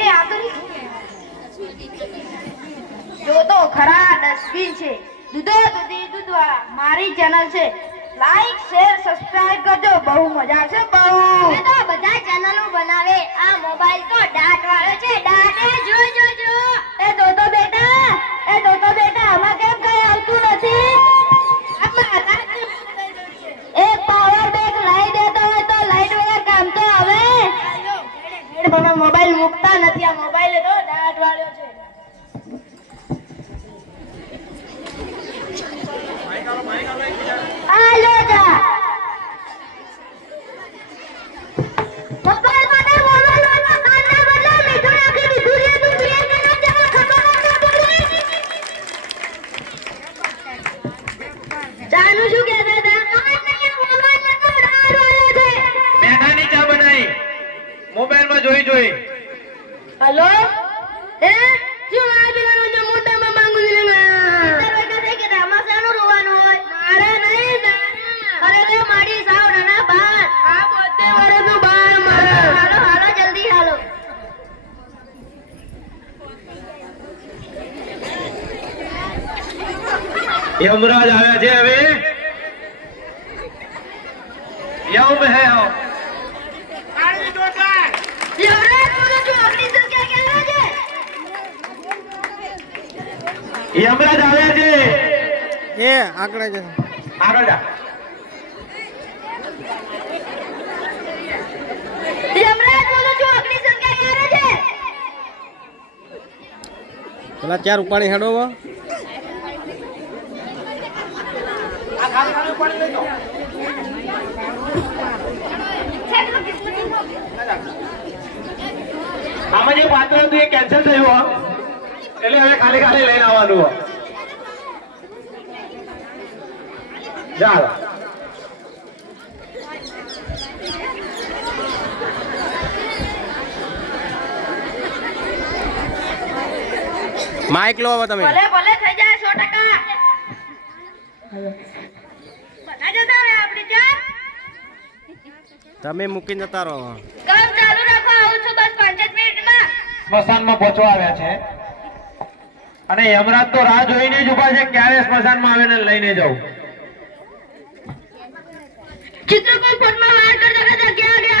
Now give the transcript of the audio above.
એ આ તો જો તો ખરા ડસ્ટબિન છે. દૂધવાળા મારી ચેનલ છે. લાઈક શેર સબસ્ક્રાઇબ કરજો. બહુ મજા આવશે. બહુ હવે તો બધા ચેનલો બનાવે. આ મોબાઈલ તો દાંત વાળો છે. દાંત જો જો જો. એ દોતો બેટા આમાં કેમ કઈ આવતું નથી? એક પાવર બેંક લઈ દેતો હોય તો લાઈટ વગર કામ તો આવે. પણ મોબાઈલ મૂકતા નથી. આ મોબાઈલ તો દાંત વાળો છે. આલો જા મોબાઈલ મને મોબાઈલમાં કાંડા બદલા મીઠું નાખી દીધું રે. તું બ્રેક ના જવા ખબર ન પડી. જાનું શું કહેતા હતા? મોબાઈલમાં તો દાંત વાળો છે. મેઠાની ચા બનાવી મોબાઈલમાં જોઈ. હેલો એ શું આ દિવાનો જો મોટામાં માંગુ છે ને દરવાજા થઈ કે આમાં શાનું રોવાનું હોય? મારે નહીં અરે રે મારી સાવ નાના બાર આ 72 વર્ષનું બાર મારા. હાલો જલ્દી હાલો. યમરાજ આવ્યા છે. હવે યમ હે આવ યમરાજ બોલો છો? અગ્નિ સંખ્યા કેવા છે? યમરાજ આવ્યા છે. એ આગળ જ આગળ જા. યમરાજ બોલો છો? અગ્નિ સંખ્યા ક્યારે છે? પેલા ચાર ઉપાડી હેડો આમાં જે પાત્ર હતું એ કેન્સલ થયું હો. એટલે હવે ખાલી લઈને આવવાનું હો. ચાલો માઇક લો હવે તમે. ભલે થઈ જાય 100%. બધા જતા રે આપણી ચાર. તમે મૂકીને જતા રહો. કામ ચાલુ રાખો. આવું છું બસ 5 જ મિનિટમાં. સ્મશાનમાં પહોંચવા આવ્યા છે. અને યમરાજ તો રાહ જોઈને જ ઉભા છે ક્યારે સ્મશાનમાં આવે ને લઈને જાઉં. ચિત્રકૂટ ફોનમાં વાર કરતા ક્યાં ગયા?